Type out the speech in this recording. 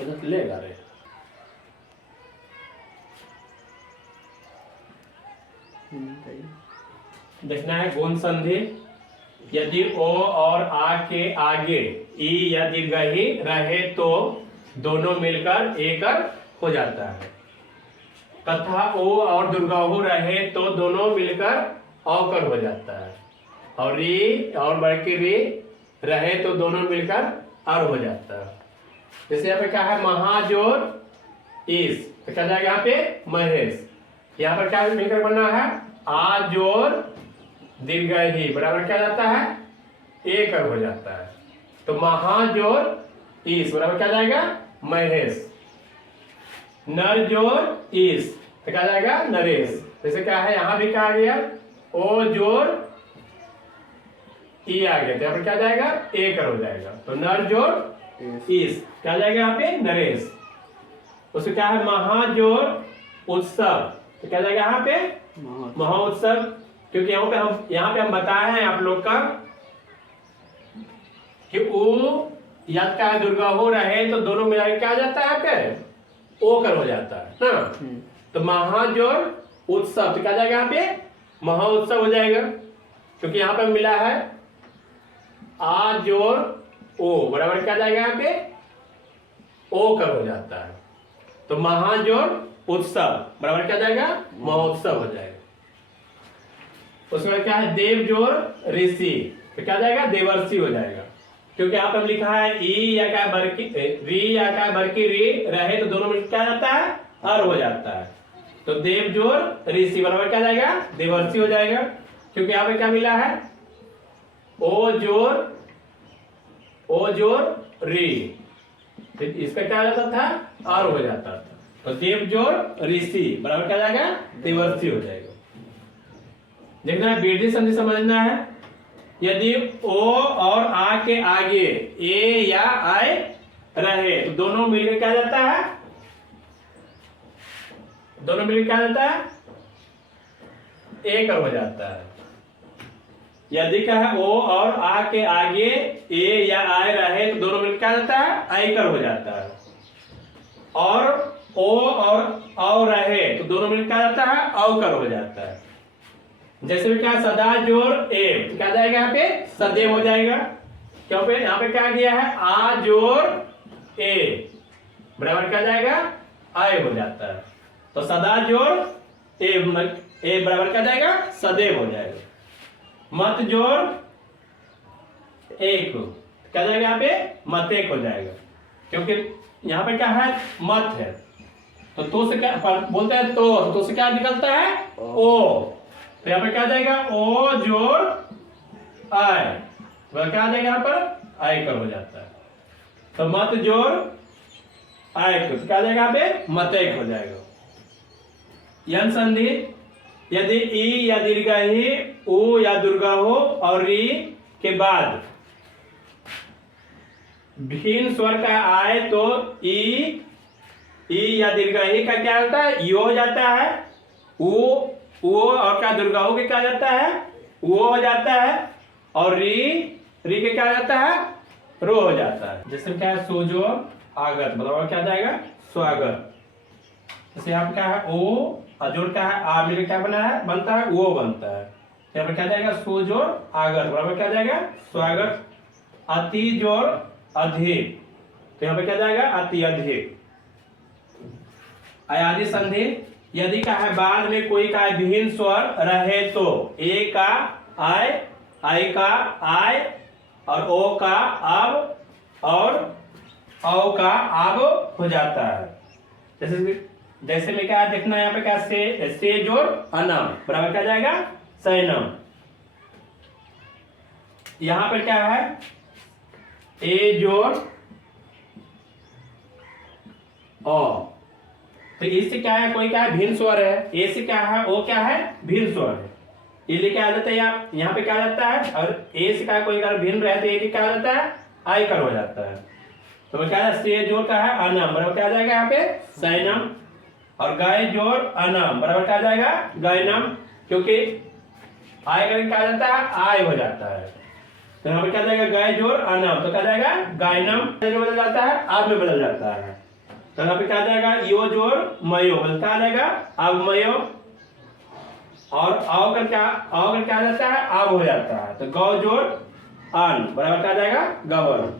लेगा रे। देखना है गुण संधि। यदि ओ और आ के आगे ई या दीर्घई रहे तो दोनों मिलकर एकर हो जाता है, तथा ओ और दीर्घऊ रहे तो दोनों मिलकर औकर हो जाता है, और री और बड़की री रहे तो दोनों मिलकर अर हो जाता है। जैसे यहाँ पे क्या है, महाजोर इस, तो क्या जाएगा यहाँ पे महेश। यहाँ पर क्या मिलकर बना है, आ जोर दीर्घ ही बराबर क्या जाता है, एक हो जाता है। तो महाजोर इस बराबर क्या जाएगा, महेश। नर जोर इस तो क्या जाएगा, नरेश। जैसे क्या है, यहां भी क्या आ गया, ओ जोर ई आ गया, तो यहाँ पर क्या जाएगा, एक हो जाएगा। तो नर जोर इस क्या जाएगा यहाँ पे, नरेश। उससे क्या है, महाजोर उत्सव तो क्या जाएगा यहाँ पे, महोत्सव। क्योंकि यहाँ पे हम बताए हैं आप लोग का कि ऊ याद का दुर्गा हो रहे तो दोनों मिलाकर क्या जाता है यहाँ पे, ओकर हो जाता है ना। तो महाजोर उत्सव तो क्या जाएगा यहाँ पे, महोत्सव हो जाएगा। क्योंकि यहाँ पे मिला है आ जोर ओ बराबर क्या जाएगा यहाँ पे, ओकर हो जाता है। तो महाजोर उत्सव बराबर क्या जाएगा, महोत्सव हो जाएगा। उसके बाद क्या है, देव जोर ऋषि तो क्या जाएगा, देवर्षि हो जाएगा। क्योंकि यहाँ पर लिखा है ई या क्या बरकी री या क्या बरकी री रहे तो दोनों में क्या जाता है, अर हो जाता है। तो देव जोर ऋषि बराबर क्या जाएगा, देवर्षि हो जाएगा। क्योंकि यहाँ पे क्या मिला है, ओ जोर री, इसका क्या जाता था, अर हो जाता था। तो देव जोर ऋषि बराबर क्या जाएगा, देवर्षि हो जाएगा। देखना है वृद्धि संधि समझना है। यदि ओ और आ के आगे ए या आय रहे तो दोनों मिलकर क्या जाता है, दोनों मिलकर क्या जाता है, एक हो जाता है। यदि क्या है, ओ और आ के आगे ए या आय रहे तो दोनों मिलकर क्या जाता है, आयकर हो जाता है। और ओ और रहे तो दोनों मिलकर क्या जाता है, औकर हो जाता है। जैसे भी क्या, सदा जोर ए क्या जाएगा यहाँ पे, सदैव हो जाएगा। क्योंकि यहाँ पे क्या किया है, आ जोर ए बराबर क्या जाएगा, आय हो जाता है। तो सदा जोर ए बराबर क्या जाएगा, सदैव हो जाएगा। मत जोर एक क्या जाएगा यहाँ पे, मत एक हो जाएगा। क्योंकि यहाँ पे क्या है, मत है तो से क्या बोलते हैं, तो से क्या निकलता है, ओ। तो यहाँ पर क्या जाएगा, ओ जोर आय वह क्या आ जाएगा, यहाँ पर आय कर हो जाता है। तो मत जोर आय कर क्या जाएगा, यहाँ पे मत एक हो जाएगा। यन संधि, यदि ई या दीर्घ ही उ या दुर्गा हो और री के बाद भिन्न स्वर का आए तो ई या दीर्घ ही का क्या होता है, यो हो जाता है। वो और क्या दुर्गाओं के क्या जाता है, वो हो जाता है। और री के क्या जाता है, रो हो जाता है। जैसे क्या है, सोजो आगत मतलब क्या जाएगा, स्वागत। जैसे यहाँ पे क्या है, ओ अजोड़ क्या है, आ मिलकर क्या बना है, बनता है, वो बनता है। यहाँ पर क्या जाएगा, सोजोड़ आगत बराबर क्या जाएगा, स्वागत। अति जोड़ अधिक तो यहाँ पे क्या जाएगा, अति अधिक। अयादि संधि, यदि का है बाद में कोई का भिन्न स्वर रहे तो ए का आय, आई का आय और ओ का अब और औ का अब हो जाता है। जैसे में क्या देखना है, यहाँ पे क्या से जोड़ अनम बराबर क्या जाएगा, सैनम। यहाँ पर क्या है, ए जोड़ ओ, तो इससे क्या है, कोई क्या है, भिन्न स्वर है। ए से क्या है, ओ क्या है, भिन्न स्वर है। ये लेके आ जाता है यहाँ पे क्या जाता है, और ए से क्या कोई अगर भिन्न रहे तो ए क्या जाता है, आई कर हो जाता है। तो क्या है, से जोड़ का है अनम बराबर क्या जाएगा यहाँ पे, सैनम। और गाय जोड़ अनम बराबर क्या जाएगा, गायनम। क्योंकि आय करके क्या जाता है, आय हो जाता है। तो यहाँ पे क्या जाएगा, गाय जोड़ अनम तो क्या जाएगा, गायनम बदल जाता है, अब में बदल जाता है। तो यहाँ पे क्या आ जाएगा, यो जोड़ मयो, बोलता आ जाएगा अब मयो। और आओ कर क्या आ जाता है, अब हो जाता है। तो गौ जोड़ अन बराबर क्या आ जाएगा, गवन।